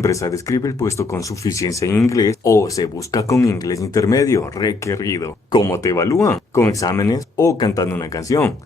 empresa describe el puesto con suficiencia en inglés o se busca con inglés intermedio requerido. ¿Cómo te evalúan? ¿Con exámenes o cantando una canción?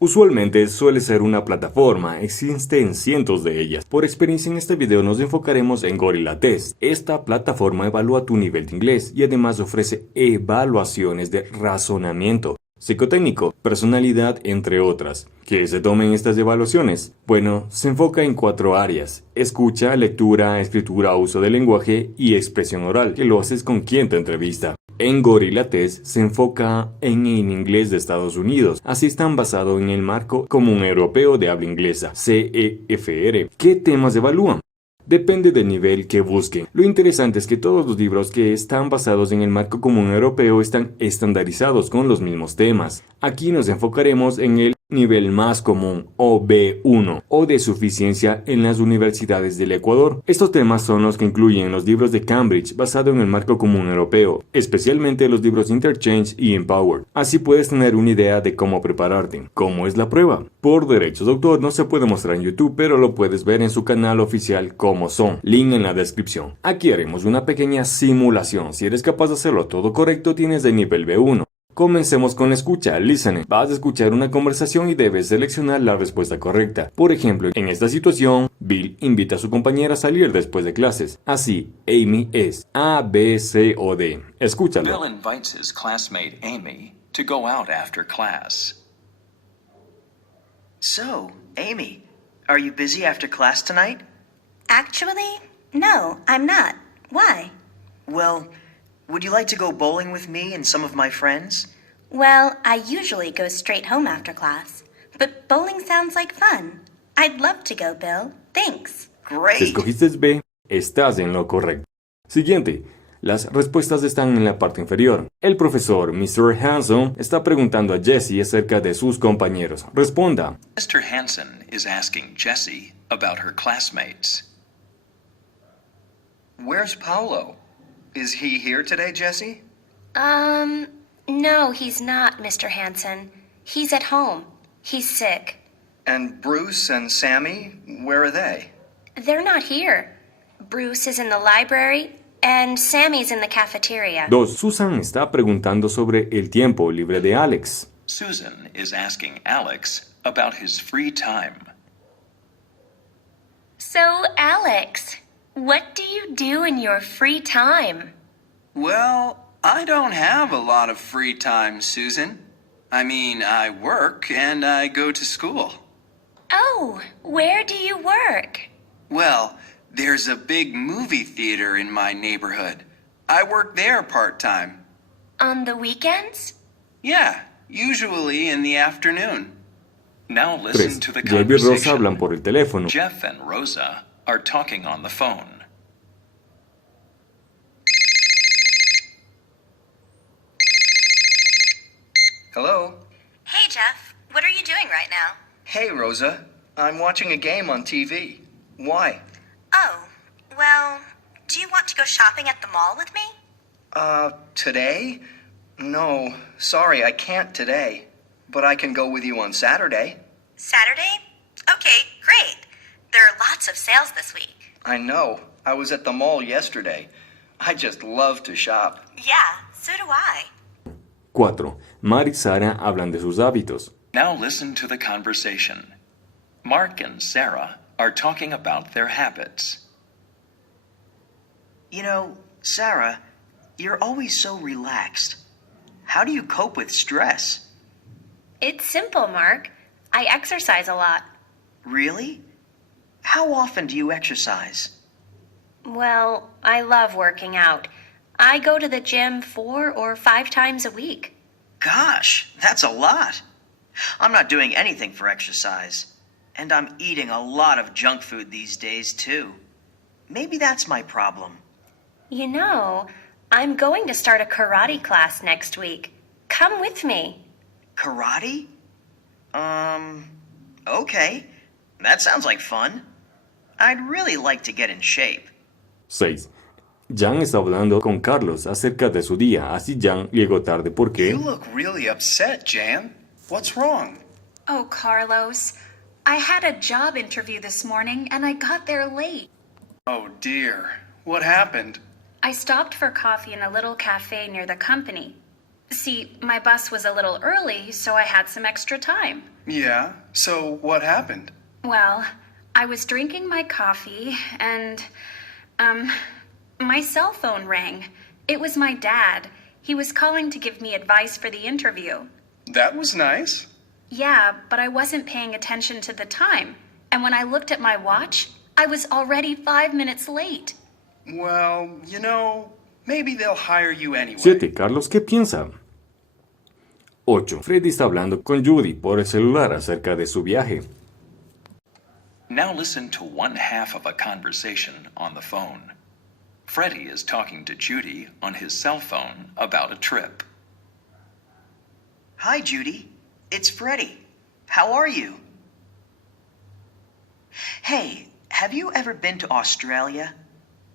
Usualmente suele ser una plataforma, existen cientos de ellas. Por experiencia en este video nos enfocaremos en GorilaTest. Esta plataforma evalúa tu nivel de inglés y además ofrece evaluaciones de razonamiento, psicotécnico, personalidad, entre otras. ¿Qué se toman estas evaluaciones? Bueno, se enfoca en 4 áreas: escucha, lectura, escritura, uso del lenguaje y expresión oral, que lo haces con quien te entrevista. En GorilaTest se enfoca en el inglés de Estados Unidos, así están basados en el marco común europeo de habla inglesa, CEFR. ¿Qué temas evalúan? Depende del nivel que busquen. Lo interesante es que todos los libros que están basados en el marco común europeo están estandarizados con los mismos temas. Aquí nos enfocaremos en el nivel más común, o B1, o de suficiencia en las universidades del Ecuador. Estos temas son los que incluyen los libros de Cambridge basado en el marco común europeo, especialmente los libros Interchange y Empower. Así puedes tener una idea de cómo prepararte. ¿Cómo es la prueba? Por derechos de autor no se puede mostrar en YouTube, pero lo puedes ver en su canal oficial Cómo son, link en la descripción. Aquí haremos una pequeña simulación. Si eres capaz de hacerlo todo correcto, tienes el nivel B1. Comencemos con escucha, listening. Vas a escuchar una conversación y debes seleccionar la respuesta correcta. Por ejemplo, en esta situación, Bill invita a su compañera a salir después de clases. Así, Amy es A, B, C o D. Escúchalo. Bill invites his classmate Amy to go out after class. So, Amy, are you busy after class tonight? Actually, no, I'm not. Why? Well, would you like to go bowling with me and some of my friends? Well, I usually go straight home after class, but bowling sounds like fun. I'd love to go, Bill. Thanks. Great. Si escogiste B, estás en lo correcto. Siguiente. Las respuestas están en la parte inferior. El profesor, Mr. Hanson, está preguntando a Jessie acerca de sus compañeros. Responda. Mr. Hanson is asking Jessie about her classmates. Where's Paolo? Is he here today, Jessie? No, he's not, Mr. Hanson. He's at home. He's sick. And Bruce and Sammy, where are they? They're not here. Bruce is in the library, and Sammy's in the cafeteria. 2. Susan está preguntando sobre el tiempo libre de Alex. Susan is asking Alex about his free time. So, Alex, what do you do in your free time? Well, I don't have a lot of free time, Susan. I mean, I work and I go to school. Oh, where do you work? Well, there's a big movie theater in my neighborhood. I work there part-time. On the weekends? Yeah, usually in the afternoon. Now 3. listen to the Jeff y Rosa hablan conversation. por el teléfono. Jeff and Rosa are talking on the phone. Hello? Hey, Jeff. What are you doing right now? Hey, Rosa. I'm watching a game on TV. Why? Oh, well, do you want to go shopping at the mall with me? Today? No, sorry, I can't today. But I can go with you on Saturday. Saturday? Okay, great. There are lots of sales this week. I know. I was at the mall yesterday. I just love to shop. Yeah, so do I. 4. Mar y Sara hablan de sus hábitos. Now listen to the conversation. Mark and Sarah are talking about their habits. You know, Sarah, you're always so relaxed. How do you cope with stress? It's simple, Mark. I exercise a lot. Really? How often do you exercise? Well, I love working out. I go to the gym 4 or 5 times a week. Gosh, that's a lot. I'm not doing anything for exercise. And I'm eating a lot of junk food these days, too. Maybe that's my problem. You know, I'm going to start a karate class next week. Come with me. Karate? Okay. That sounds like fun. I'd really like to get in shape. 6. Jan está hablando con Carlos acerca de su día, así Jan llegó tarde porque... You look really upset, Jan. What's wrong? Oh, Carlos, I had a job interview this morning and I got there late. Oh dear. What happened? I stopped for coffee in a little cafe near the company. See, my bus was a little early, so I had some extra time. Yeah, so what happened? Well, I was drinking my coffee and, my cell phone rang. It was my dad. He was calling to give me advice for the interview. That was nice. Yeah, but I wasn't paying attention to the time. And when I looked at my watch, I was already 5 minutes late. Well, maybe they'll hire you anyway. 7. Carlos, ¿qué piensa? 8. Freddy está hablando con Judy por el celular acerca de su viaje. Now listen to one half of a conversation on the phone. Freddie is talking to Judy on his cell phone about a trip. Hi, Judy. It's Freddie. How are you? Hey, have you ever been to Australia?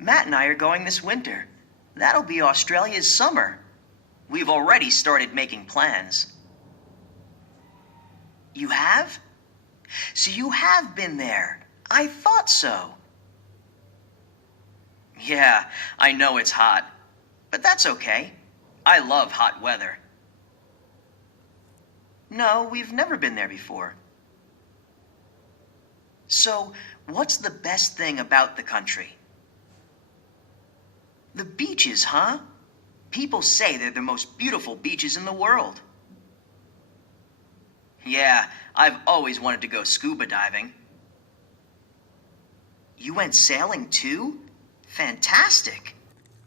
Matt and I are going this winter. That'll be Australia's summer. We've already started making plans. You have? So you have been there. I thought so. Yeah, I know it's hot, but that's okay. I love hot weather. No, we've never been there before. So, what's the best thing about the country? The beaches, huh? People say they're the most beautiful beaches in the world. Yeah, I've always wanted to go scuba diving. You went sailing too? Fantastic.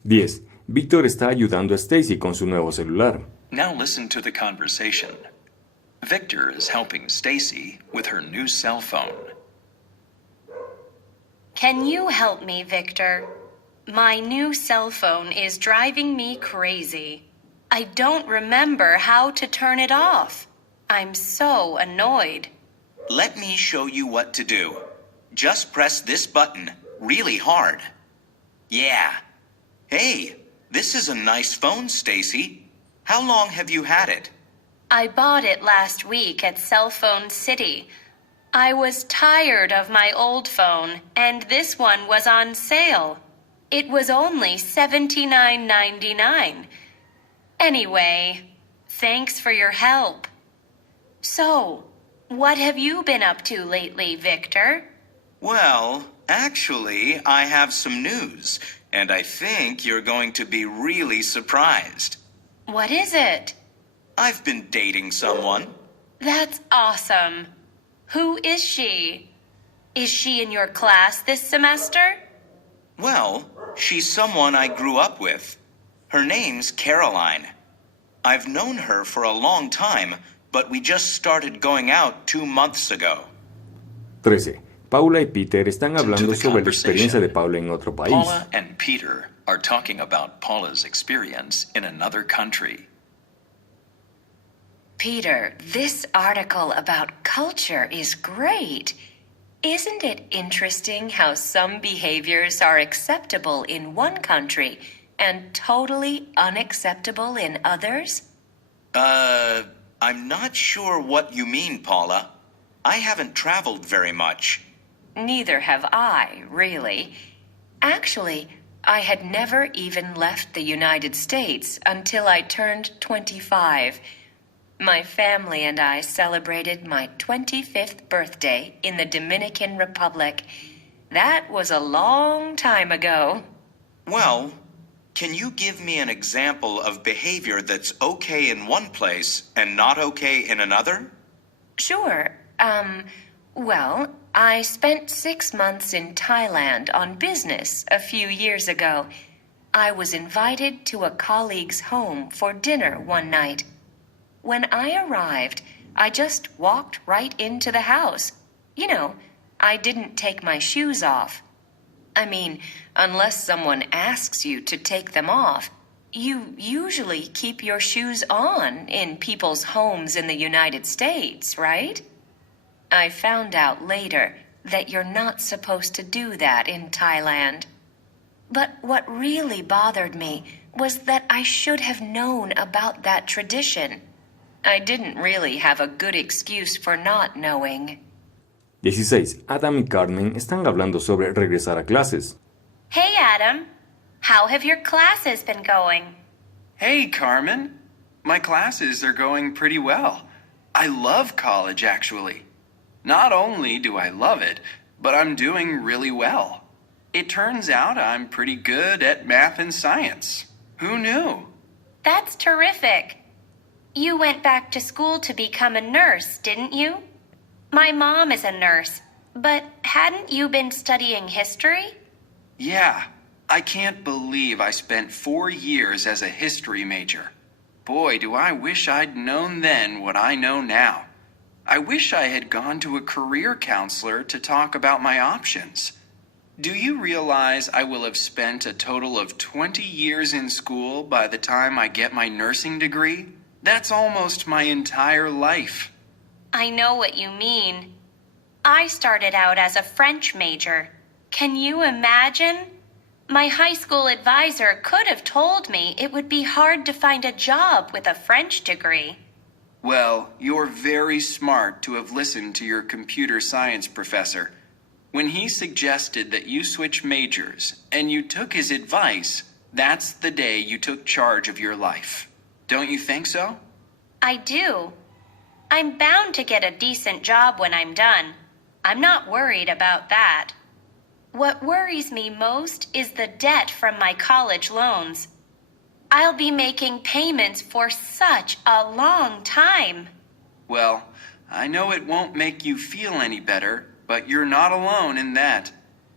10. Víctor está ayudando a Stacy con su nuevo celular. Now listen to the conversation. Victor is helping Stacy with her new cell phone. Can you help me, Victor? My new cell phone is driving me crazy. I don't remember how to turn it off. I'm so annoyed. Let me show you what to do. Just press this button really hard. Yeah. Hey, this is a nice phone, Stacy. How long have you had it? I bought it last week at Cell Phone City. I was tired of my old phone, and this one was on sale. It was only $79.99. Anyway, thanks for your help. So, what have you been up to lately, Victor? Well, actually, I have some news, and I think you're going to be really surprised. What is it? I've been dating someone. That's awesome. Who is she? Is she in your class this semester? Well, she's someone I grew up with. Her name's Caroline. I've known her for a long time, but we just started going out 2 months ago. 13. Paula y Peter están Listen to hablando the sobre la experiencia de conversation. Paula en otro país. Paula and Peter are talking about Paula's experience in another country. Peter, this article about culture is great. Isn't it interesting how some behaviors are acceptable in one country and totally unacceptable in others? I'm not sure what you mean, Paula. I haven't traveled very much. Neither have I, really. Actually, I had never even left the United States until I turned 25. My family and I celebrated my 25th birthday in the Dominican Republic. That was a long time ago. Well, can you give me an example of behavior that's okay in one place and not okay in another? Sure. Well, I spent 6 months in Thailand on business a few years ago. I was invited to a colleague's home for dinner one night. When I arrived, I just walked right into the house. You know, I didn't take my shoes off. I mean, unless someone asks you to take them off, you usually keep your shoes on in people's homes in the United States, right? I found out later that you're not supposed to do that in Thailand. But what really bothered me was that I should have known about that tradition. I didn't really have a good excuse for not knowing. 16. Adam y Carmen están hablando sobre regresar a clases. Hey, Adam. How have your classes been going? Hey, Carmen. My classes are going pretty well. I love college, actually. Not only do I love it, but I'm doing really well. It turns out I'm pretty good at math and science. Who knew? That's terrific. You went back to school to become a nurse, didn't you? My mom is a nurse, but hadn't you been studying history? Yeah, I can't believe I spent 4 years as a history major. Boy, do I wish I'd known then what I know now. I wish I had gone to a career counselor to talk about my options. Do you realize I will have spent a total of 20 years in school by the time I get my nursing degree? That's almost my entire life. I know what you mean. I started out as a French major. Can you imagine? My high school advisor could have told me it would be hard to find a job with a French degree. Well, you're very smart to have listened to your computer science professor. When he suggested that you switch majors and you took his advice, that's the day you took charge of your life. Don't you think so? I do. I'm bound to get a decent job when I'm done. I'm not worried about that. What worries me most is the debt from my college loans. I'll be making payments for such a long time. Well, I know it won't make you feel any better, but you're not alone in that.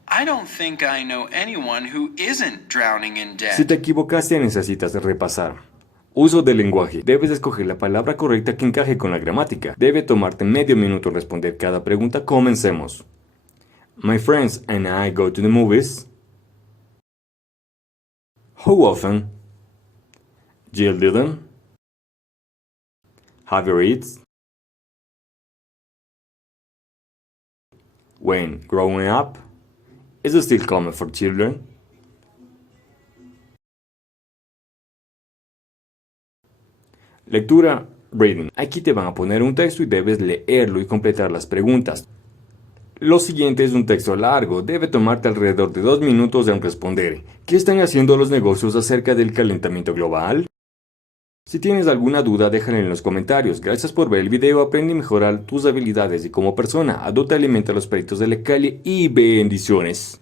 I don't think I know anyone who isn't drowning in debt. Si te equivocaste necesitas repasar. Uso del lenguaje. Debes escoger la palabra correcta que encaje con la gramática. Debe tomarte medio minuto responder cada pregunta. Comencemos. My friends and I go to the movies. How often? Jill didn't. Have you read? When growing up? Is it still common for children? Lectura, reading. Aquí te van a poner un texto y debes leerlo y completar las preguntas. Lo siguiente es un texto largo, debe tomarte alrededor de 2 minutos en responder. ¿Qué están haciendo los negocios acerca del calentamiento global? Si tienes alguna duda, déjala en los comentarios. Gracias por ver el video, aprende a mejorar tus habilidades y como persona, adopta y alimenta los proyectos de la calle y bendiciones.